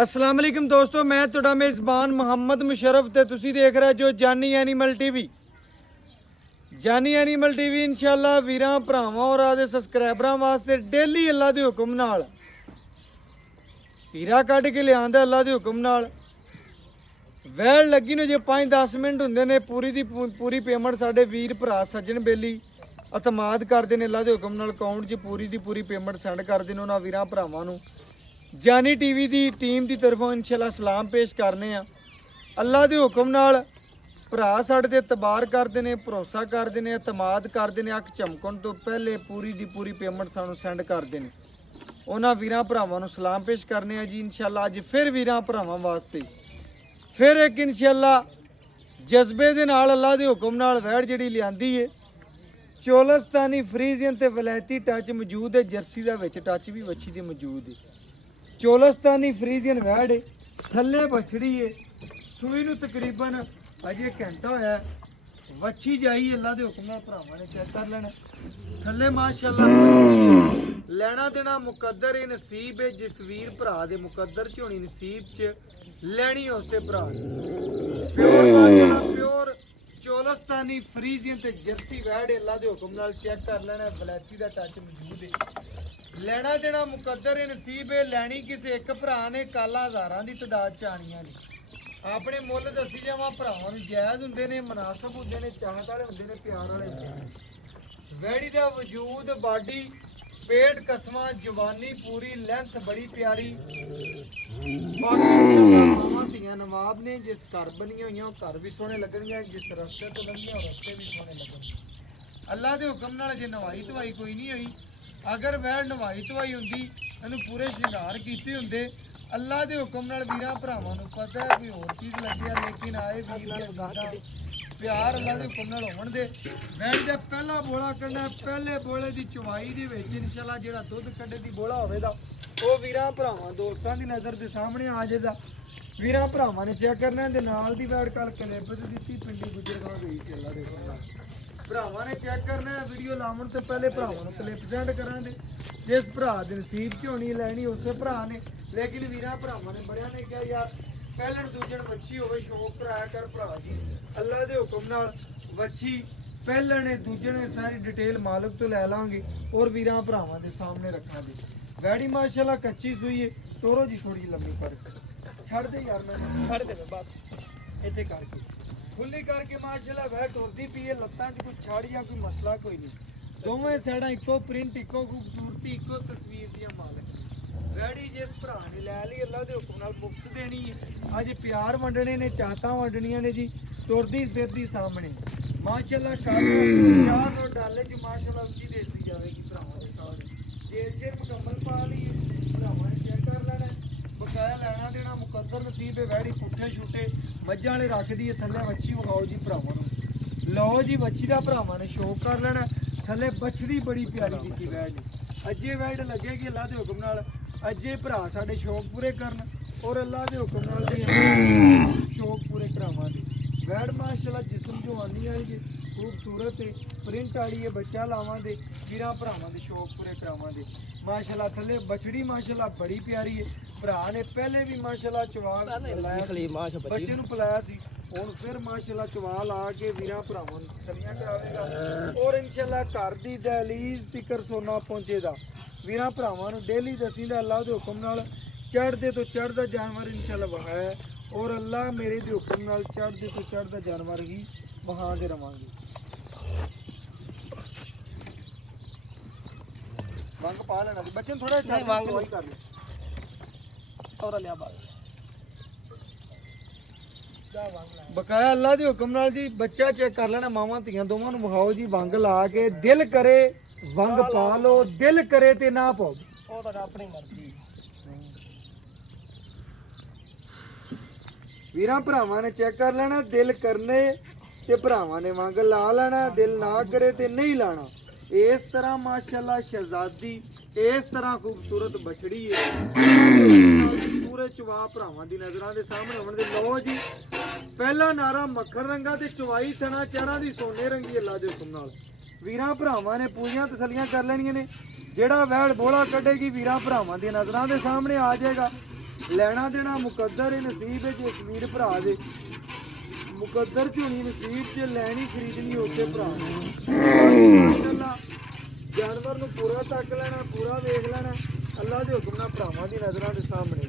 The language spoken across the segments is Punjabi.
अस्सलाम वालेकुम दोस्तों, मैं ਤੁਹਾਡਾ मेज़बान ਮੁਹੰਮਦ ਮੁਸ਼ਰਫ ਤੇ ਤੁਸੀਂ ਦੇਖ ਰਹੇ ਜੋ ਜਾਨੀ ਐਨੀਮਲ ਟੀਵੀ। ਜਾਨੀ ਐਨੀਮਲ ਟੀਵੀ ਇਨਸ਼ਾਅੱਲਾ ਵੀਰਾਂ ਭਰਾਵਾਂ ਔਰ ਆਦੇ ਸਬਸਕ੍ਰਾਈਬਰਾਂ ਵਾਸਤੇ ਡੇਲੀ ਅੱਲਾ ਦੇ ਹੁਕਮ ਨਾਲ ਹੀਰਾ ਕੱਢ ਕੇ ਲਿਆਂਦਾ। ਅੱਲਾ ਦੇ ਹੁਕਮ ਨਾਲ ਵੈਲ ਲੱਗੀ ਨੂੰ ਜੇ 5-10 ਮਿੰਟ ਹੁੰਦੇ ਨੇ ਪੂਰੀ ਦੀ ਪੂਰੀ ਪੇਮੈਂਟ ਸਾਡੇ ਵੀਰ ਭਰਾ ਸੱਜਣ ਬੇਲੀ ਅਤਮਾਦ ਕਰਦੇ ਨੇ। ਅੱਲਾ ਦੇ ਹੁਕਮ ਨਾਲ ਅਕਾਊਂਟ 'ਚ ਪੂਰੀ ਦੀ ਪੂਰੀ ਪੇਮੈਂਟ ਸੈਂਡ ਕਰਦੇ ਨੇ। ਉਹਨਾਂ ਵੀਰਾਂ ਭਰਾਵਾਂ ਨੂੰ जानी टीवी की टीम की तरफों इंशाअल्लाह सलाम पेश करने अल्लाह के हुक्म नाल भरा साडे ते तबार करते हैं, भरोसा करते हैं, एतमाद करते हैं। अख झमकण तो पहले पूरी दी पूरी पेमेंट सानू सेंड करते हैं। उन्हां वीरां भरावां नू सलाम पेश करने जी इंशाअल्लाह। अज फिर वीरां भरावां वास्ते फिर एक इंशाअल्लाह जज्बे दे नाल अल्लाह के हुक्म नाल वैड़ जिहड़ी लिआंदी है चोलस्तानी फ्रीजियन ते वलैती टच मौजूद है। जर्सी दा विच टच भी वच्छी दी मौजूद है। चोलस्तानी फ्रीजियन वैड़ थले बछड़ी है। सूई नूं तकरीबन अजे घंटा होया वच्छी जाई। अल्लाह दे हुक्म नाल भरावां ने चेक कर लेना। थले माशाअल्लाह लेना देना मुकद्दर है, नसीब है। जिस वीर भरा दे मुकद्दर च होनी नसीब च लैनी उसे भरा प्योर माशाअल्लाह प्योर चोलस्तानी फ्रीजियन ते जर्सी वैड़ अल्लाह दे हुक्म नाल चेक कर लेना। वलैती दा टच मौजूद है। ਲੈਣਾ ਦੇਣਾ ਮੁਕੱਦਰ ਹੈ, ਨਸੀਬ ਹੈ। ਲੈਣੀ ਕਿਸੇ ਇੱਕ ਭਰਾ ਨੇ ਕਾਲਾ ਹਜ਼ਾਰਾਂ ਦੀ ਤਦਾਦ ਚ ਆਣੀਆਂ ਨੇ। ਆਪਣੇ ਮੁੱਲ ਦੱਸੀ ਜਾਵਾਂ ਭਰਾਵਾਂ ਨੂੰ ਜਾਇਜ਼ ਹੁੰਦੇ ਨੇ, ਮਨਾਸਬ ਹੁੰਦੇ ਨੇ, ਚਾਹਤ ਵਾਲੇ ਹੁੰਦੇ ਨੇ, ਪਿਆਰ ਵਾਲੇ ਹੁੰਦੇ ਨੇ। ਵੈੜੀ ਦਾ ਵਜੂਦ ਬਾਡੀ ਪੇਟ ਕਸਮਾਂ ਜਵਾਨੀ ਪੂਰੀ ਲੈਂਥ ਬੜੀ ਪਿਆਰੀ। ਬਾਕੀ ਮਾਵਾਂ ਧੀਆਂ ਨਵਾਬ ਨੇ। ਜਿਸ ਘਰ ਬਣੀਆਂ ਹੋਈਆਂ ਉਹ ਘਰ ਵੀ ਸੋਹਣੇ ਲੱਗਣਗੇ, ਜਿਸ ਰਸਤੇ ਤੋਂ ਲੰਘੀਆਂ ਉਹ ਰਸਤੇ ਵੀ ਸੋਹਣੇ ਲੱਗਣਗੇ। ਅੱਲਾ ਦੇ ਹੁਕਮ ਨਾਲ ਜੇ ਨਵਾਈ ਧਵਾਈ ਕੋਈ ਨਹੀਂ ਹੋਈ, अगर वैड़ नवाई धवाई होंदी इन्हू पूरे श्रृंगार किए होंगे अल्लाह के हुक्म नाल वीरां भरावां नूं पता है कोई होर चीज़ लगी है, लेकिन आए वीर प्यार अल्लाह के हुक्म नाल होण दे। वैड़ दा पहला बोला कढ़ना, पहले बोले की चवाई दे विच इंशाअल्लाह जिहड़ा दुध कड्ढे दी बोला होवेगा वो वीरां भरावां दोस्तां दी नज़र दे सामने आ जाएगा। वीरां भरावां ने चेक करना दे नाल दी वैड़ कल क्लिप दी दित्ती पिंडी गुजरगांव गई सी। अल्लाह दे हुक्म नाल भरावां ने चेक करना है। वीडियो लावन तो पहले भरावां नूं क्लिप सेंड करांगे। जिस भरा दे नसीब च होनी लैनी उस भरा ने, लेकिन वीरां भरावां ने बड़ियां ने कहा यार पहलन दूजन बच्ची होवे शौक कराया कर भरा जी। अल्लाह दे हुक्म नाल बच्ची पहलने दूजने सारी डिटेल मालक तो लै लांगे और वीरां भरावां दे सामने रखांगे। वैड़ी माशाअल्लाह कच्ची सूई है। तोरो जी थोड़ी लंबी पर छड़ दे यार, मैं छड़ दे बस इत्थे करके खुली करके माशाअल्लाह वह टुरदी पी है। लत्तां च कोई छड़ या कोई मसला कोई नहीं। दोवें साइडां इको प्रिंट, इको खूबसूरती, इको तस्वीर दियां मालक। वैड़ी जिस भरा ने लै ली अल्लाह दे हुक्म नाल मुफ्त देनी है। अज प्यार वंडने ने, चाहतां वंडनियां ने जी। तुरदी फिरदी सामने माशाअल्लाह कल $50 च माशाअल्लाह उसी दे दी जाएगी भरावां दे सामने। जेल शेर मुकम्मल पा ली है। भरावां ने चेक कर लेना बकाया लेना देना मुकद्दर नसीब है। वैड़ी पुट्ठे छुट्टे मज्झां वाले रख दी है। थल्ले बच्ची विखाओ जी भरावां नूं। लो जी बच्ची दा भरावां ने शौक कर लेना। थल्ले बछड़ी बड़ी प्यारी दित्ती वैड़ ने। अजे वैड़ लगेगी अल्लाह के हुक्म नाल। अजे भरा साडे शौक पूरे करन और अल्लाह के हुक्म नाल शौक पूरे करावांगे। वैड़ माशाअल्लाह जिस्म जवानी वाली है, खूबसूरत है, प्रिंट वाली है। बच्चा लावांगे वीरां भरावां दे शौक पूरे करावांगे माशाअल्लाह। थल्ले बछड़ी माशाअल्लाह बड़ी प्यारी है। भरा ने पहले भी माशाअल्लाह चवाल बच्चे नूं पिलाया सी। हुण फिर माशाअल्लाह चवाल आके वीरां भरावां नूं तसल्लियां करावेगा और इंशाअल्लाह घर दी दहलीज तिकर सोना पहुंचेगा। वीरां भरावां नूं डेली दसींदा अल्लाह दे हुक्म नाल चढ़दे तो चढ़दा जानवर इंशाअल्लाह वहाए और अल्लाह मेरे दे हुक्म नाल चढ़दे तो चढ़दा जानवर ही वहांदे रवांगे। वंग पा लेना बच्चे थोड़ा वंग कर ले और लिया बकाया अल्लाह के हुक्म नाल जी। बच्चा चेक कर लेना। मावां धीआं दोवां नूं विखाओ जी। वंग ला के दिल करे वंग पा लो, दिल करे ते ना पाओ, ओ तां अपनी मर्जी। वीरां भरावां ने चेक कर लेना। दिल करने ते भरावां ने वंग ला लेना, दिल ना करे ते नहीं लाना। इस तरह माशाअल्लाह शहजादी इस तरह खूबसूरत बछड़ी है। पूरे चवा भरावां दी नज़रां दे सामने होण दे। लो जी पहला नारा मक्खन रंगा ते चवाई थना चेहरा दी सोने रंगी अल्लाह दे हुक्म नाल। वीरां भरावां ने पूरियां तसल्लियां कर लेणियां ने। ਜਿਹੜਾ ਵੈੜ ਬੋਲਾ ਕੱਢੇਗੀ ਵੀਰਾਂ ਭਰਾਵਾਂ ਦੀਆਂ ਨਜ਼ਰਾਂ ਦੇ ਸਾਹਮਣੇ ਆ ਜਾਏਗਾ। ਲੈਣਾ ਦੇਣਾ ਮੁਕੱਦਰ ਹੈ, ਨਸੀਬ ਹੈ ਜਿਸ ਵੀਰ ਭਰਾ ਦੇ ਮੁਕੱਦਰ ਚ ਹੋਣੀ, ਨਸੀਬ ਚ ਲੈਣੀ ਖਰੀਦਣੀ ਉਸੇ ਭਰਾ ਨੇ। ਮਾਸ਼ਾਅੱਲਾ ਜਾਨਵਰ ਨੂੰ ਪੂਰਾ ਤੱਕ ਲੈਣਾ, ਪੂਰਾ ਵੇਖ ਲੈਣਾ ਅੱਲਾ ਦੇ ਹੁਕਮ ਨਾਲ ਭਰਾਵਾਂ ਦੀ ਨਜ਼ਰਾਂ ਦੇ ਸਾਹਮਣੇ।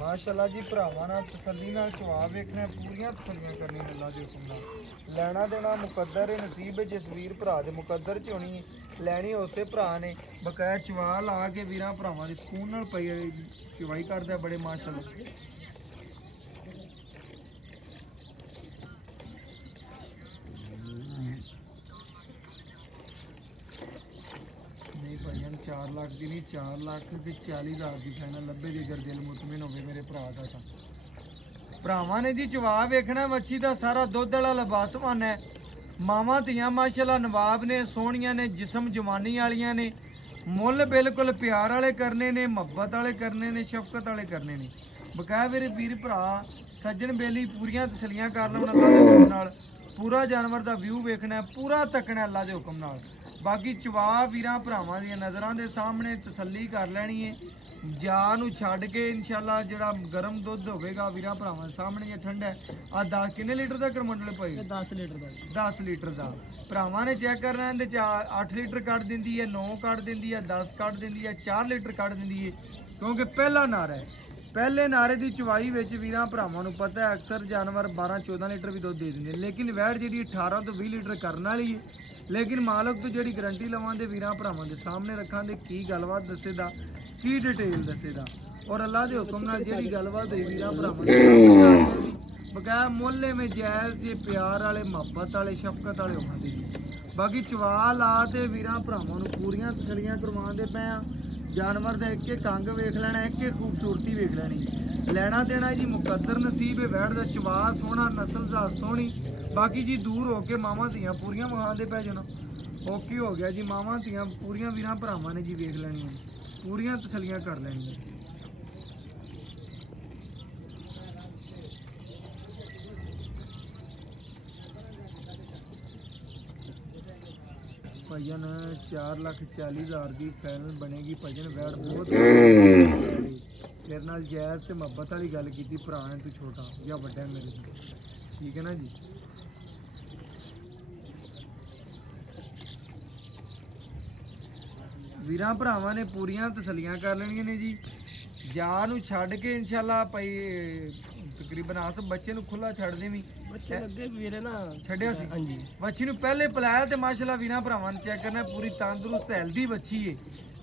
ਮਾਸ਼ਾਅੱਲਾ ਜੀ ਭਰਾਵਾਂ ਨਾਲ ਤਸੱਲੀ ਨਾਲ ਚਵਾ ਵੇਖਣਾ, ਪੂਰੀਆਂ ਤਸੱਲੀਆਂ ਕਰਨੀਆਂ ਅੱਲਾ ਦੇ ਹੁਕਮ ਨਾਲ। ਲੈਣਾ ਦੇਣਾ ਮੁਕੱਦਰ ਹੈ, ਨਸੀਬ ਹੈ ਜਿਸ ਵੀਰ ਭਰਾ ਦੇ ਮੁਕੱਦਰ ਚ ਹੋਣੀ ਹੈ, ਲੈਣੀ ਉਸੇ ਭਰਾ ਨੇ। ਬਕਾਇਆ ਚਵਾ ਲਾ ਕੇ ਵੀਰਾਂ ਭਰਾਵਾਂ ਦੀ ਸਕੂਨ ਨਾਲ ਪਈ ਚਵਾਈ ਕਰਦਾ ਬੜੇ ਮਾਸ਼ਾਅੱਲਾ। ਨਹੀਂ ਭਾਈਆਂ 4 ਲੱਖ ਦੀ ਨਹੀਂ, 4 ਲੱਖ ਤੇ 40,000 ਦੀ ਫਾਈਨਲ ਲੱਭੇ ਦੀ, ਅਗਰ ਦਿਲ ਮੁਤਮਿਨ ਹੋਵੇ ਮੇਰੇ ਭਰਾ ਦਾ ਤਾਂ। ਭਰਾਵਾਂ ਨੇ ਜੀ ਚਵਾ ਵੇਖਣਾ, ਮੱਛੀ ਦਾ ਸਾਰਾ ਦੁੱਧ ਵਾਲਾ ਲਿਬਾਸਵਾਨ ਹੈ। ਮਾਵਾਂ ਧੀਆਂ ਮਾਸ਼ਾਅੱਲਾ ਨਵਾਬ ਨੇ, ਸੋਹਣੀਆਂ ਨੇ, ਜਿਸਮ ਜਵਾਨੀ ਵਾਲੀਆਂ ਨੇ, ਮੁੱਲ ਬਿਲਕੁਲ ਪਿਆਰ ਵਾਲੇ ਕਰਨੇ ਨੇ, ਮੁਹੱਬਤ ਵਾਲੇ ਕਰਨੇ ਨੇ, ਸ਼ਫਕਤ ਵਾਲੇ ਕਰਨੇ ਨੇ। ਬਕਾਇਆ ਮੇਰੇ ਵੀਰ ਭਰਾ ਸੱਜਣ ਬੇਲੀ ਪੂਰੀਆਂ ਤਸੱਲੀਆਂ ਕਰ ਲੈਣ ਅੱਲਾ ਦੇ ਹੁਕਮ ਨਾਲ। ਪੂਰਾ ਜਾਨਵਰ ਦਾ ਵਿਊ ਵੇਖਣਾ, ਪੂਰਾ ਤੱਕਣਾ ਅੱਲਾ ਦੇ ਹੁਕਮ ਨਾਲ। ਬਾਕੀ ਚਵਾ ਵੀਰਾਂ ਭਰਾਵਾਂ ਦੀਆਂ ਨਜ਼ਰਾਂ ਦੇ ਸਾਹਮਣੇ ਤਸੱਲੀ ਕਰ ਲੈਣੀ ਹੈ। ਜਾ ਨੂੰ ਛੱਡ ਕੇ ਇਨਸ਼ਾਅੱਲਾ ਜਿਹੜਾ ਗਰਮ ਦੁੱਧ ਹੋਵੇਗਾ ਵੀਰਾਂ ਭਰਾਵਾਂ ਦੇ ਸਾਹਮਣੇ, ਜੇ ਠੰਡਾ ਆ 10 ਕਿੰਨੇ ਲੀਟਰ ਦਾ ਕਰਮੰਡਲ ਪਈ? 10 ਲੀਟਰ ਦਾ। 10 ਲੀਟਰ ਦਾ ਭਰਾਵਾਂ ਨੇ ਚੈੱਕ ਕਰਨਾ, ਇਹਦੇ ਚ 8 ਲੀਟਰ ਕੱਢ ਦਿੰਦੀ ਹੈ, 9 ਕੱਢ ਦਿੰਦੀ ਹੈ, 10 ਕੱਢ ਦਿੰਦੀ ਹੈ, 4 ਲੀਟਰ ਕੱਢ ਦਿੰਦੀ ਹੈ, ਕਿਉਂਕਿ ਪਹਿਲਾ ਨਾਰਾ ਹੈ। ਪਹਿਲੇ ਨਾਰੇ ਦੀ ਚਵਾਈ ਵਿੱਚ ਵੀਰਾਂ ਭਰਾਵਾਂ ਨੂੰ ਪਤਾ ਹੈ ਅਕਸਰ ਜਾਨਵਰ 12-14 ਲੀਟਰ ਵੀ ਦੁੱਧ ਦੇ ਦਿੰਦੇ, ਲੇਕਿਨ ਵੈੜ ਜਿਹੜੀ 18 ਤੋਂ 20 ਲੀਟਰ ਕਰਨ ਵਾਲੀ ਹੈ। ਲੇਕਿਨ ਮਾਲਕ ਤੋਂ ਜਿਹੜੀ ਗਰੰਟੀ ਲਵਾਂਦੇ ਵੀਰਾਂ ਭਰਾਵਾਂ ਦੇ ਸਾਹਮਣੇ ਰੱਖਾਂਗੇ, ਕੀ ਗੱਲਬਾਤ ਦੱਸੇਦਾ, ਕੀ ਡਿਟੇਲ ਦੱਸੇਦਾ, ਔਰ ਅੱਲਾ ਦੇ ਹੁਕਮ ਨਾਲ ਜਿਹੜੀ ਗੱਲਬਾਤ ਹੋਈ ਵੀਰਾਂ ਭਰਾਵਾਂ ਦੇ ਸਾਹਮਣੇ ਬਕਾਇਆ ਮੁੱਲ ਮੇ ਜਾਇਜ਼ ਜੇ ਪਿਆਰ ਵਾਲੇ, ਮੁਹੱਬਤ ਵਾਲੇ, ਸ਼ਫਕਤ ਵਾਲੇ ਹੋਵਾਂਗੇ ਜੀ। ਬਾਕੀ ਚਵਾ ਲਾ ਤੇ ਵੀਰਾਂ ਭਰਾਵਾਂ ਨੂੰ ਪੂਰੀਆਂ ਤਸੱਲੀਆਂ ਕਰਵਾਉਂਦੇ ਪਏ ਆ। ਜਾਨਵਰ ਦਾ ਇੱਕ ਇੱਕ ਅੰਗ ਵੇਖ ਲੈਣਾ, ਇੱਕ ਇੱਕ ਖੂਬਸੂਰਤੀ ਵੇਖ ਲੈਣੀ। ਲੈਣਾ ਦੇਣਾ ਜੀ ਮੁਕੱਦਰ ਨਸੀਬ ਹੈ, ਵੈੜ ਦਾ ਚਵਾ ਸੋਹਣਾ, ਨਸਲਜ਼ਾਤ ਸੋਹਣੀ। ਬਾਕੀ ਜੀ ਦੂਰ ਹੋ ਕੇ ਮਾਵਾਂ ਧੀਆਂ ਪੂਰੀਆਂ ਵਿਖਾਉਂਦੇ ਪੈ ਜਾਣਾ, ਓਕੇ ਹੋ ਗਿਆ ਜੀ। ਮਾਵਾਂ ਧੀਆਂ ਪੂਰੀਆਂ ਵੀਰਾਂ ਭਰਾਵਾਂ ਨੇ ਜੀ ਵੇਖ ਲੈਣੀਆਂ, ਪੂਰੀਆਂ ਤਸੱਲੀਆਂ ਕਰ ਲੈਣੀਆਂ। ਭਜਨ 4,40,000 ਦੀ ਫਾਈਨਲ ਬਣੇਗੀ। ਭਜਨ ਵੈੜ ਬਹੁਤ ਤੇਰੇ ਨਾਲ ਜਾਇਜ਼ ਤੇ ਮੁਹੱਬਤ ਵਾਲੀ ਗੱਲ ਕੀਤੀ। ਭਰਾ ਹੈ ਤੂੰ ਛੋਟਾ ਜਾਂ ਵੱਡਾ ਮੇਰੇ ਤੋਂ, ਠੀਕ ਹੈ ਨਾ ਜੀ। ਵੀਰਾਂ ਭਰਾਵਾਂ ਨੇ ਪੂਰੀਆਂ ਤਸੱਲੀਆਂ ਕਰ ਲੈਣੀਆਂ ਨੇ ਜੀ। ਜਾ ਨੂੰ ਛੱਡ ਕੇ ਇਨਸ਼ਾਅੱਲਾ ਭਾਈ ਤਕਰੀਬਨ ਆਸ ਬੱਚੇ ਨੂੰ ਖੁੱਲਾ ਛੱਡ ਦੇਵੀਂ। ਬੱਚੇ ਲੱਗੇ ਵੀਰੇ ਨਾ ਛੱਡਿਆ ਸੀ, ਹਾਂਜੀ। ਵੱਛੀ ਨੂੰ ਪਹਿਲੇ ਪਲਾਇਆ ਤੇ ਮਾਸ਼ਾਅੱਲਾ ਵੀਰਾਂ ਭਰਾਵਾਂ ਨੇ ਚੈੱਕ ਕਰਨਾ, ਪੂਰੀ ਤੰਦਰੁਸਤ ਹੈਲਦੀ ਵੱਛੀ ਏ।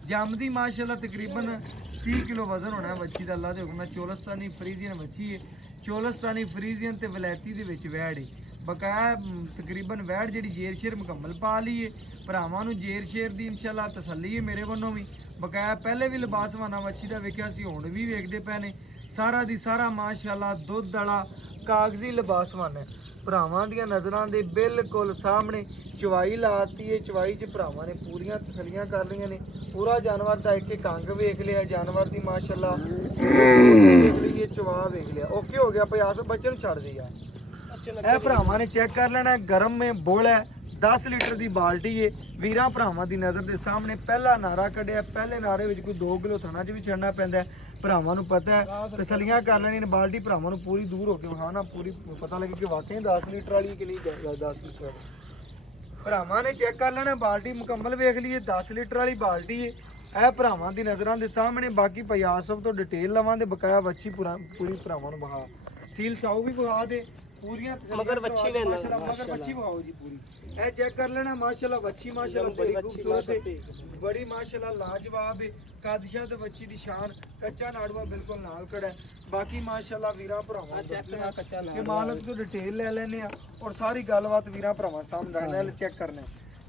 ਜੰਮਦੀ ਮਾਸ਼ਾਅੱਲਾ ਤਕਰੀਬਨ 30 ਕਿਲੋ ਵਜ਼ਨ ਹੋਣਾ ਵੱਛੀ ਦਾ ਅੱਲਾ ਦੇ ਹੁਕਮ ਨਾਲ। ਚੋਲਸਤਾਨੀ ਫਰੀਜ਼ੀਅਨ ਵੱਛੀ ਏ, ਚੋਲਸਤਾਨੀ ਫਰੀਜ਼ੀਅਨ ਤੇ ਵਲੈਤੀ ਦੇ ਵਿੱਚ ਵੈੜ ਏ। ਬਕਾਇਆ ਤਕਰੀਬਨ ਵੈੜ ਜਿਹੜੀ ਜੇਰ ਸ਼ੇਰ ਮੁਕੰਮਲ ਪਾ ਲਈਏ। ਭਰਾਵਾਂ ਨੂੰ ਜੇਰ ਸ਼ੇਰ ਦੀ ਇਨਸ਼ਾਅੱਲਾ ਤਸੱਲੀ ਹੈ ਮੇਰੇ ਵੱਲੋਂ ਵੀ। ਬਕਾਇਆ ਪਹਿਲੇ ਵੀ ਲਿਬਾਸਵਾਨਾ ਵੱਛੀ ਦਾ ਵੇਖਿਆ ਸੀ, ਹੁਣ ਵੀ ਵੇਖਦੇ ਪਏ ਨੇ। ਸਾਰਾ ਦੀ ਸਾਰਾ ਮਾਸ਼ਾਅੱਲਾ ਦੁੱਧ ਵਾਲਾ ਕਾਗਜ਼ੀ ਲਿਬਾਸਵਾਨ ਹੈ। ਭਰਾਵਾਂ ਦੀਆਂ ਨਜ਼ਰਾਂ ਦੇ ਬਿਲਕੁਲ ਸਾਹਮਣੇ ਚਵਾਈ ਲਾਤੀ ਹੈ। ਚਵਾਈ 'ਚ ਭਰਾਵਾਂ ਨੇ ਪੂਰੀਆਂ ਤਸੱਲੀਆਂ ਕਰ ਲਈਆਂ ਨੇ। ਪੂਰਾ ਜਾਨਵਰ ਦਾ ਇੱਕ ਇੱਕ ਅੰਗ ਵੇਖ ਲਿਆ, ਜਾਨਵਰ ਦੀ ਮਾਸ਼ਾਅੱਲਾ ਵੇਖ ਲਈਏ, ਚਵਾ ਵੇਖ ਲਿਆ, ਓਕੇ ਹੋ ਗਿਆ। ਪਿਆਸ ਬੱਚੇ ਨੂੰ ਛੱਡ ਦੇ ਯਾਰ। ਇਹ ਭਰਾਵਾਂ ਨੇ ਚੈੱਕ ਕਰ ਲੈਣਾ, ਗਰਮ ਮੇ ਬੋਲ ਹੈ, 10 ਲੀਟਰ ਦੀ ਬਾਲਟੀ ਹੈ। ਵੀਰਾਂ ਭਰਾਵਾਂ ਦੀ ਨਜ਼ਰ ਦੇ ਸਾਹਮਣੇ ਪਹਿਲਾ ਨਾਰਾ ਕੱਢਿਆ। ਪਹਿਲੇ ਨਾਰੇ ਵਿੱਚ ਕੋਈ 2 ਕਿਲੋ ਥਣਾ 'ਚ ਵੀ ਛੱਡਣਾ ਪੈਂਦਾ। ਭਰਾਵਾਂ ਨੂੰ ਪਤਾ ਹੈ, ਤਸੱਲੀਆਂ ਕਰ ਲੈਣੀ ਨੇ। ਬਾਲਟੀ ਭਰਾਵਾਂ ਨੂੰ ਪੂਰੀ ਦੂਰ ਹੋ ਕੇ ਵਿਖਾਣਾ, ਪੂਰੀ ਪਤਾ ਲੱਗੇ ਕਿ ਵਾਕਈ 10 ਲੀਟਰ ਵਾਲੀ ਕਿ ਨਹੀਂ 10 ਲੀਟਰ ਵਾਲੀ। ਭਰਾਵਾਂ ਨੇ ਚੈੱਕ ਕਰ ਲੈਣਾ, ਬਾਲਟੀ ਮੁਕੰਮਲ ਵੇਖ ਲਈਏ, 10 ਲੀਟਰ ਵਾਲੀ ਬਾਲਟੀ ਹੈ ਇਹ ਭਰਾਵਾਂ ਦੀ ਨਜ਼ਰਾਂ ਦੇ ਸਾਹਮਣੇ। ਬਾਕੀ ਪਿਆਸ ਸਭ ਤੋਂ ਡਿਟੇਲ ਲਵਾਂਗੇ। ਬਕਾਇਆ ਵੱਛੀ ਪੂਰੀ ਭਰਾਵਾਂ ਨੂੰ ਵਿਖਾ, ਸੀਲ ਸਾਊ ਵੀ ਵਿਖਾ ਦੇ ਪੂਰੀਆਂ। ਮਗਰ ਵੱਛੀ ਨੇ ਮਾਸ਼ਾਅੱਲਾ, ਮਗਰ ਵੱਛੀ ਵਿਖਾਓ ਜੀ ਪੂਰੀ। ਇਹ ਚੈੱਕ ਕਰ ਲੈਣਾ ਮਾਸ਼ਾਅੱਲਾ, ਵੱਛੀ ਮਾਸ਼ਾਅੱਲਾ ਬੜੀ ਖੂਬਸੂਰਤ ਹੈ, ਬੜੀ ਮਾਸ਼ਾਅੱਲਾ ਲਾਜਵਾਬ ਹੈ। ਕਾਦਸ਼ਾ ਤੇ ਵੱਛੀ ਦੀ ਸ਼ਾਨ, ਕੱਚਾ ਨਾੜਵਾ ਬਿਲਕੁਲ ਨਾਲ ਖੜਾ। ਬਾਕੀ ਮਾਸ਼ਾਅੱਲਾ ਵੀਰਾਂ ਭਰਾਵਾਂ ਕਿ ਮਾਲਕ ਤੋਂ ਡਿਟੇਲ ਲੈ ਲੈਣੇ ਆ, ਔਰ ਸਾਰੀ ਗੱਲਬਾਤ ਵੀਰਾਂ ਭਰਾਵਾਂ ਸਾਹਮਣੇ ਚੈੱਕ ਕਰਨਾ।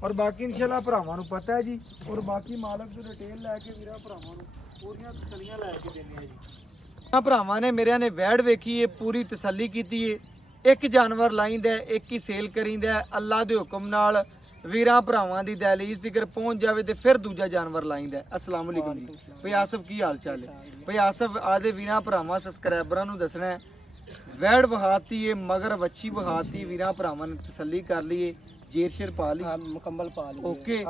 ਔਰ ਬਾਕੀ ਇਨਸ਼ਾਅੱਲਾ ਭਰਾਵਾਂ ਨੂੰ ਪਤਾ ਹੈ ਜੀ। ਔਰ ਬਾਕੀ ਮਾਲਕ ਤੋਂ ਡਿਟੇਲ ਲੈ ਕੇ ਵੀਰਾਂ ਭਰਾਵਾਂ ਨੂੰ ਪੂਰੀਆਂ ਤਸੱਲੀਆਂ ਲੈ ਕੇ ਦੇਣੀ ਹੈ ਜੀ। ਭਰਾਵਾਂ ਨੇ ਮੇਰਿਆਂ ਨੇ ਵੈੜ ਵੇਖੀ ਏ, ਪੂਰੀ ਤਸੱਲੀ ਕੀਤੀ ਏ। ਇੱਕ ਜਾਨਵਰ ਲਾਈਂਦਾ, ਇੱਕ ਹੀ ਸੇਲ ਕਰੀਂਦਾ ਅੱਲਾ ਦੇ ਹੁਕਮ ਨਾਲ। ਵੀਰਾਂ ਭਰਾਵਾਂ ਦੀ ਦਹਲੀਜ਼ ਤੀਕਰ ਪਹੁੰਚ ਜਾਵੇ ਤੇ ਫਿਰ ਦੂਜਾ ਜਾਨਵਰ ਲਾਈਂਦਾ। ਅਸਲਾਮ ਅਲੈਕੁਮ ਜੀ ਭਈ ਆਸਫ, ਕੀ ਹਾਲ ਚਾਲ ਹੈ ਭਈ ਆਸਫ? ਆਦੇ ਵੀਰਾਂ ਭਰਾਵਾਂ ਸਬਸਕ੍ਰਾਈਬਰਾਂ ਨੂੰ ਦੱਸਣਾ ਹੈ, ਵੈੜ ਵਹਾਤੀ ਏ ਮਗਰ ਵੱਛੀ ਵਹਾਤੀ, ਵੀਰਾਂ ਭਰਾਵਾਂ ਨੇ ਤਸੱਲੀ ਕਰ ਲਈਏ, ਜੇਰ ਸ਼ੇਰ ਪਾ ਲਈ, ਮੁਕੰਮਲ ਪਾ ਲਈ। ਓਕੇ,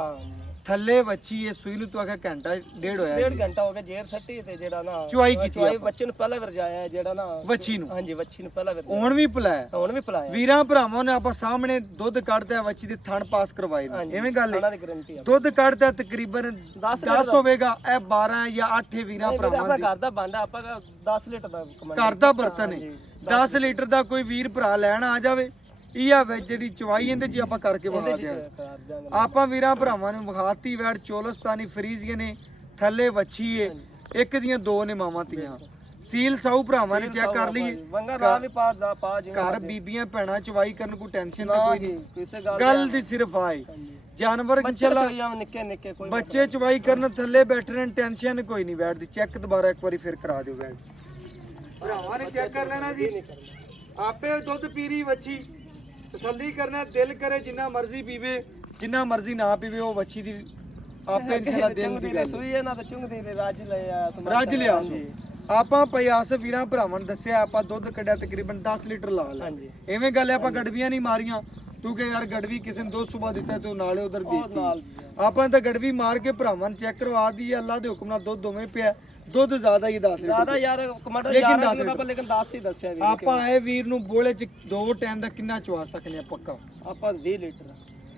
ਥੱਲੇ ਵੱਛੀ ਏ, ਸੂਈ ਨੂੰ ਤੂੰ ਆਖਿਆ ਘੰਟਾ ਡੇਢ ਹੋਇਆ, ਡੇਢ ਘੰਟਾ ਹੋ ਗਿਆ ਜੇਰ ਸੱਟੀ ਤੇ ਜਿਹੜਾ ਨਾ ਚੁਆਈ ਕੀਤੀ ਚੁਆਈ ਬੱਚੇ ਨੂੰ ਪਹਿਲਾਂ ਵਰਜਾਇਆ ਜਿਹੜਾ ਨਾ ਵੱਛੀ ਨੂੰ, ਹਾਂਜੀ ਵੱਛੀ ਨੂੰ ਪਹਿਲਾਂ ਵਰਜਾਇਆ, ਹੁਣ ਵੀ ਪਲਾਇਆ, ਹੁਣ ਵੀ ਪਲਾਇਆ। ਵੀਰਾਂ ਭਰਾਵਾਂ ਨੇ ਆਪਾਂ ਸਾਹਮਣੇ ਦੁੱਧ ਕੱਢਦਾ ਵੱਛੀ ਦੇ ਥਣ ਪਾਸ ਕਰਵਾਏ ਨੇ, ਐਵੇਂ ਗੱਲ ਉਹਨਾਂ ਹੈ। ਦੀ ਗਾਰੰਟੀ ਆ। ਦੁੱਧ ਕੱਢਦਾ ਤਕਰੀਬਨ 10 ਹੋਵੇਗਾ, ਇਹ 12 ਜਾਂ 8 ਵੀਰਾਂ ਭਰਾਵਾਂ ਆਪਣਾ ਦੀ ਘਰ ਦਾ ਬਾਂਡਾ, ਆਪਾਂ 10 ਲੀਟਰ ਦਾ ਕਮਾਂਡ ਘਰ ਦਾ ਬਰਤਨ ਹੈ। 10 ਲੀਟਰ ਦਾ ਕੋਈ ਵੀਰ ਭਰਾ ਲੈਣ ਆ ਜਾਵੇ, ਇਹ ਆ ਵਿੱਚ ਜਿਹੜੀ ਚਵਾਈ ਇਹਦੇ ਚ ਆਪਾਂ ਕਰਕੇ ਵਿਖਾ ਦਿਆਂਗੇ। ਆਪਾਂ ਵੀਰਾਂ ਭਰਾਵਾਂ ਨੂੰ ਵਿਖਾਤੀ ਵੈੜ ਚੋਲਸਤਾਨੀ ਫਰੀਜ਼ੀਏ ਨੇ, ਥੱਲੇ ਵੱਛੀ ਏ, ਇੱਕ ਦੀਆਂ ਦੋ ਨੇ ਮਾਵਾਂ ਧੀਆਂ, ਸੀਲ ਸਾਊ ਭਰਾਵਾਂ ਨੇ ਚੈੱਕ ਕਰ ਲਈਏ। ਵੰਗਾ ਨਾ ਵੀ ਪਾ ਜਿਵੇਂ ਘਰ ਬੀਬੀਆਂ ਭੈਣਾਂ ਚਵਾਈ ਕਰਨ ਕੋਈ ਟੈਨਸ਼ਨ ਤਾਂ ਕੋਈ ਨਹੀਂ, ਕਿਸੇ ਗੱਲ ਦੀ ਸਿਰਫ ਆਏ ਜਾਨਵਰ ਇਨਸ਼ਾਅੱਲਾ ਨਿੱਕੇ ਨਿੱਕੇ ਕੋਈ ਬੱਚੇ ਚਵਾਈ ਕਰਨ ਥੱਲੇ ਬੈਠੇ ਨੇ, ਟੈਨਸ਼ਨ ਕੋਈ ਨਹੀਂ। ਵੈੜ ਦੀ ਚੈੱਕ ਦੁਬਾਰਾ ਇੱਕ ਵਾਰੀ ਫਿਰ ਕਰਾ ਦਿਓ। ਵੈੜ ਭਰਾਵਾਂ ਨੇ ਚੈੱਕ ਕਰ ਲੈਣਾ ਜੀ, ਆਪੇ ਦੁੱਧ ਪੀਰੀ ਵੱਛੀ, ਤਸੱਲੀ ਕਰਨਾ, ਦਿਲ ਕਰੇ ਜਿੰਨਾ ਮਰਜ਼ੀ ਪੀਵੇ, ਜਿੰਨਾ ਮਰਜ਼ੀ ਨਾ ਪੀਵੇ, ਉਹ ਵੱਛੀ ਦੀ ਆਪੇ ਇਨਸ਼ਾਅੱਲਾ ਦਿਲ ਦੀ ਗੱਲ ਸੂਈ ਇਹਨਾਂ ਤਾਂ ਚੁੰਗਦੀ ਨੇ ਰੱਜ ਲਿਆ ਰੱਜ ਲਿਆ। ਆਪਾਂ ਪਿਆਸ ਵੀਰਾਂ ਭਰਾਵਾਂ ਨੇ ਦੱਸਿਆ, ਆਪਾਂ ਦੁੱਧ ਕੱਢਿਆ ਤਕਰੀਬਨ 10 ਲੀਟਰ ਲਾ ਲਿਆ। ਐਵੇਂ ਗੱਲ ਹੈ, ਆਪਾਂ ਗੜਵੀਆਂ ਨਹੀਂ ਮਾਰੀਆਂ, ਤੂੰ ਕਿ ਯਾਰ ਗੜਵੀ ਕਿਸੇ ਨੇ ਦੁੱਧ ਸੁਬਾ ਦਿੱਤਾ ਤੂੰ ਨਾਲੇ ਉਧਰ ਦੇਤੀ, ਆਪਾਂ ਤਾਂ ਗੜਵੀ ਮਾਰ ਕੇ ਭਰਾਵਾਂ ਨੇ ਚੈੱਕ ਕਰਵਾ ਦੀ, ਅੱਲਾ ਦੇ ਹੁਕਮ ਨਾਲ ਦੁੱਧ ਦੋਵੇਂ ਪਿਆ, ਦੁੱਧ ਜ਼ਿਆਦਾ ਹੀ 10 ਜ਼ਿਆਦਾ ਯਾਰ ਕਮਾਂਡਰ ਯਾਰ ਲੇਕਿਨ 10 ਹੀ ਦੱਸਿਆ ਵੀ। ਆਪਾਂ ਆਏ ਵੀਰ ਨੂੰ ਬੋਲੇ ਚ 2 ਟਾਈਮ ਦਾ ਕਿੰਨਾ ਚਵਾ ਸਕਨੇ ਆ ਪੱਕਾ? ਆਪਾਂ 20 ਲੀਟਰ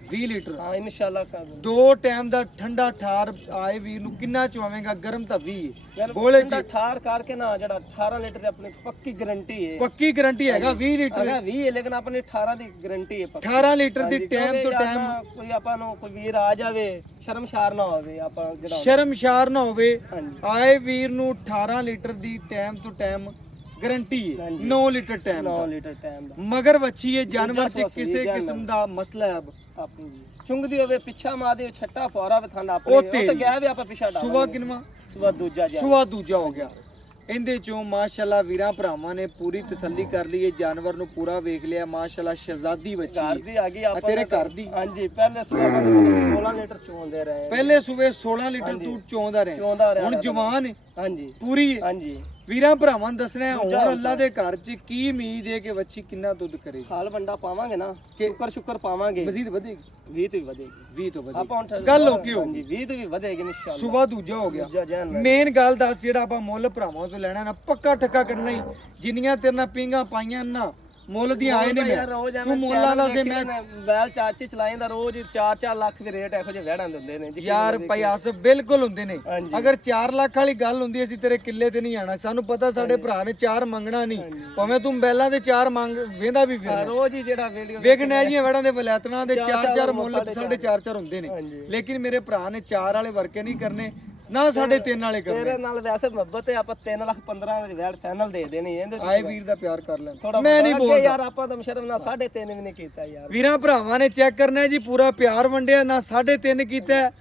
20 ਲੀਟਰ ਹਾਂ ਇਨਸ਼ਾਅੱਲਾ ਕਰ 2 ਟਾਈਮ ਦਾ ਠੰਡਾ ਠਾਰ ਆਏ ਵੀਰ ਨੂੰ ਕਿੰਨਾ ਚਵਾਵੇਂਗਾ? ਗਰਮ ਤਾਂ 20 ਹੈ ਬੋਲੇ ਚ ਠਾਰ ਕਰਕੇ ਨਾ ਜਿਹੜਾ 18 ਲੀਟਰ ਦੀ ਆਪਣੀ ਪੱਕੀ ਗਾਰੰਟੀ ਹੈ। ਪੱਕੀ ਗਾਰੰਟੀ ਹੈਗਾ 20 ਲੀਟਰ ਹੈਗਾ 20 ਹੈ ਲੇਕਿਨ ਆਪਣੀ 18 ਦੀ ਗਾਰੰਟੀ ਹੈ ਪੱਕੀ। 18 ਲੀਟਰ ਦੀ ਟਾਈਮ ਤੋਂ ਟਾਈਮ ਕੋਈ ਆਪਾਂ ਨੂੰ ਕੋਈ ਵੀਰ ਆ ਜਾਵੇ ਸ਼ਰਮਸ਼ਾਰ ਨਾ ਹੋਵੇ, ਆਪਾਂ ਜਿਹੜਾ ਸ਼ਰਮਸ਼ਾਰ ਨਾ ਹੋਵੇ। ਹਾਂਜੀ ਆਏ ਵੀਰ ਨੂੰ 18 ਲੀਟਰ ਦੀ ਟਾਈਮ ਤੋਂ ਟਾਈਮ ਗਾਰੰਟੀ ਹੈ, 9 ਲੀਟਰ ਟਾਈਮ 9 ਲੀਟਰ ਟਾਈਮ ਦਾ। ਮਗਰ ਵੱਛੀ ਹੈ, ਜਾਨਵਰ ਚ ਕਿਸੇ ਕਿਸਮ ਦਾ ਮਸਲਾ ਹੈ ਆਪਣੀ ਜੀ ਚੁੰਗਦੀ ਹੋਵੇ ਪਿੱਛਾ ਮਾਰਦੇ ਛੱਟਾ ਫੋਰਾ ਵਥਾਂਦਾ ਆਪਣੇ ਉਹ ਤਾਂ ਗਿਆ ਵੀ ਆਪਾਂ ਪਿੱਛਾ ਡਾਲ ਸੁਬਾ ਕਿਨਵਾ ਸੁਬਾ ਦੂਜਾ ਜਾ ਸੁਬਾ ਦੂਜਾ ਹੋ ਗਿਆ। ਇਹਦੇ ਚੋਂ ਮਾਸ਼ਾਅੱਲਾ ਵੀਰਾਂ ਭਰਾਵਾਂ ਨੇ ਪੂਰੀ ਤਸੱਲੀ ਕਰ ਲਈ, ਇਹ ਜਾਨਵਰ ਨੂੰ ਪੂਰਾ ਵੇਖ ਲਿਆ। ਮਾਸ਼ਾਅੱਲਾ ਸ਼ਹਿਜ਼ਾਦੀ ਬੱਚੀ ਘਰ ਦੀ ਆ ਗਈ ਆਪਾਂ ਤੇਰੇ ਘਰ ਦੀ। ਹਾਂਜੀ ਪਹਿਲੇ ਸੂਬਾ 16 ਲੀਟਰ ਚੋਂਦੇ ਰਹੇ, ਪਹਿਲੇ ਸੂਬੇ 16 ਲੀਟਰ ਤੂੰ ਚੋਂਦਾ ਰਿਹਾ, ਹੁਣ ਜਵਾਨ ਹੈ ਹਾਂਜੀ ਪੂਰੀ ਹੈ। ਹਾਂਜੀ ਵੀਰਾਂ ਭਰਾਵਾਂ ਨੂੰ ਦੱਸਣਾ ਹੈ, ਹੁਣ ਅੱਲਾ ਦੇ ਘਰ ਚ ਕੀ ਉਮੀਦ ਹੈ ਕਿ ਬੱਚੀ ਕਿੰਨਾ ਦੁੱਧ ਕਰੇਗੀ? ਹਾਲ ਵੰਡਾ ਪਾਵਾਂਗੇ ਨਾ, ਸ਼ੁਕਰ ਪਾਵਾਂਗੇ, ਮਜ਼ੀਦ ਵਧੇਗੀ, 20 ਤੋਂ ਵੀ ਵਧੇਗੀ, 20 ਤੋਂ ਆਪਾਂ ਵਧੇਗੀ। ਗੱਲ ਹੋ ਗਈ ਹਾਂਜੀ 20 ਤੋਂ ਵੀ ਵਧੇਗੀ ਇਨਸ਼ਾਅੱਲਾ। ਸੁਬਾ ਦੂਜਾ ਹੋ ਗਿਆ। ਦੂਜਾ ਜੈਨ ਮੇਨ ਗੱਲ ਦੱਸ, ਜਿਹੜਾ ਆਪਾਂ ਮੁੱਲ ਭਰਾਵਾਂ ਤੋਂ ਲੈਣਾ ਨਾ ਪੱਕਾ ਠੱਕਾ ਕਰਨਾ ਹੀ, ਜਿੰਨੀਆਂ ਤੇਰੇ ਨਾਲ ਪਿੰਗਾਂ ਪਾਈਆਂ ਨਾ ਮੁੱਲ ਦੀਆਂ ਆਏ ਨੇ, ਮੈਂ ਤੂੰ ਮੁੱਲਾਂ ਦਾ ਸੇ ਮੈਂ ਵੈਲ ਚਾਚੇ ਚਲਾਏਂਦਾ ਰੋਜ਼ 4-4 ਲੱਖ ਦੇ ਰੇਟ ਇਹੋ ਜਿਹੇ ਵਹਿੜਾਂ ਦੇ ਹੁੰਦੇ ਨੇ ਯਾਰ ਪਿਆਸ ਬਿਲਕੁਲ ਹੁੰਦੇ ਨੇ। ਅਗਰ 4 ਲੱਖ ਵਾਲੀ ਗੱਲ ਹੁੰਦੀ ਅਸੀਂ ਤੇਰੇ ਕਿੱਲੇ ਤੇ ਨਹੀਂ ਆਣਾ, ਸਾਨੂੰ ਪਤਾ ਸਾਡੇ ਭਰਾ ਨੇ 4 ਮੰਗਣਾ ਨਹੀਂ, ਭਾਵੇਂ ਤੂੰ ਬੈਲਾਂ ਦੇ 4 ਮੰਗ ਵੇਂਦਾ ਵੀ ਫਿਰ ਰੋਜ਼ ਹੀ ਜਿਹੜਾ ਵੀਡੀਓ ਵੇਖਣਾ ਜੀਆਂ ਵੜਾਂ ਦੇ ਵਲੈਤਨਾਂ ਦੇ 4-4 ਮੁੱਲ 4.5 ਹੁੰਦੇ ਨੇ, ਲੇਕਿਨ ਮੇਰੇ ਭਰਾ ਨੇ 4 ਵਾਲੇ ਵਰਕੇ ਨਹੀਂ ਕਰਨੇ ਨਾ 3.5 ਵਾਲੇ ਕਰਨੇ। ਤੇਰੇ ਨਾਲ ਵੈਸੇ ਮੁਹੱਬਤ ਹੈ, ਆਪਾਂ 3,15,000 ਦੀ ਵੈਟ ਫਾਈਨਲ ਦੇ ਦੇਣੀ ਇਹਦੇ ਆਏ ਵੀਰ ਦਾ ਪਿਆਰ ਕਰ ਲੈ, ਮੈਂ ਨਹੀਂ ਬੋਲਦਾ ਯਾਰ, ਆਪਾਂ ਤਾਂ ਸ਼ਰਮ ਨਾਲ 3.5 ਵੀ ਨਹੀਂ ਕੀਤਾ ਯਾਰ। ਵੀਰਾਂ ਭਰਾਵਾਂ ਨੇ ਚੈੱਕ ਕਰਨਾ ਜੀ, ਪੂਰਾ ਪਿਆਰ ਵੰਡਿਆ, ਨਾ 3.5 ਕੀਤਾ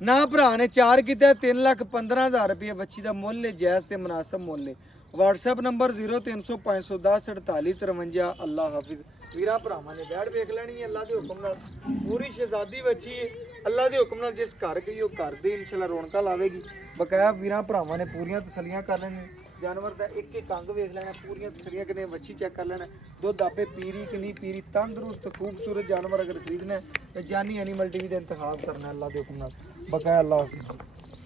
ਨਾ ਭਰਾ ਨੇ 4 ਕੀਤਾ। 3,15,000 ਰੁਪਏ ਬੱਚੀ ਦਾ ਮੁੱਲ ਹੈ, ਜਾਇਜ਼ ਤੇ ਮੁਨਾਸਬ ਮੁੱਲ ਹੈ। WhatsApp number 0305104853। ਅੱਲਾ ਹਾਫਿਜ਼। ਵੀਰਾਂ ਭਰਾਵਾਂ ਨੇ ਵੈੜ ਵੇਖ ਲੈਣੀ ਹੈ ਅੱਲਾ ਦੇ ਹੁਕਮ ਨਾਲ, ਪੂਰੀ ਸ਼ਹਿਜ਼ਾਦੀ ਬੱਚੀ ਹੈ, ਅੱਲਾ ਦੇ ਹੁਕਮ ਨਾਲ ਜਿਸ ਘਰ ਗਈ ਉਹ ਘਰ ਦੇ ਇਨਸ਼ਾਅੱਲਾ ਰੌਣਕਾਂ ਲਾਵੇਗੀ। ਬਕਾਇਆ ਵੀਰਾਂ ਭਰਾਵਾਂ ਨੇ ਪੂਰੀਆਂ ਤਸੱਲੀਆਂ ਕਰ ਲੈਣੀਆਂ, ਜਾਨਵਰ ਦਾ ਇੱਕ ਇੱਕ ਅੰਗ ਵੇਖ ਲੈਣਾ, ਪੂਰੀਆਂ ਤਸੱਲੀਆਂ ਕਿਤੇ ਵੱਛੀ ਚੈੱਕ ਕਰ ਲੈਣਾ, ਦੁੱਧ ਆਪੇ ਪੀਰੀ ਕਿ ਨਹੀਂ ਪੀਰੀ। ਤੰਦਰੁਸਤ ਖੂਬਸੂਰਤ ਜਾਨਵਰ ਅਗਰ ਖਰੀਦਣਾ ਹੈ ਤਾਂ ਜਾਨੀ ਐਨੀਮਲ ਟੀਵੀ ਦਾ ਇੰਤਖਾਬ ਕਰਨਾ ਅੱਲਾ ਦੇ ਹੁਕਮ ਨਾਲ। ਬਕਾਇਆ ਅੱਲਾ ਹਾਫਿਜ਼।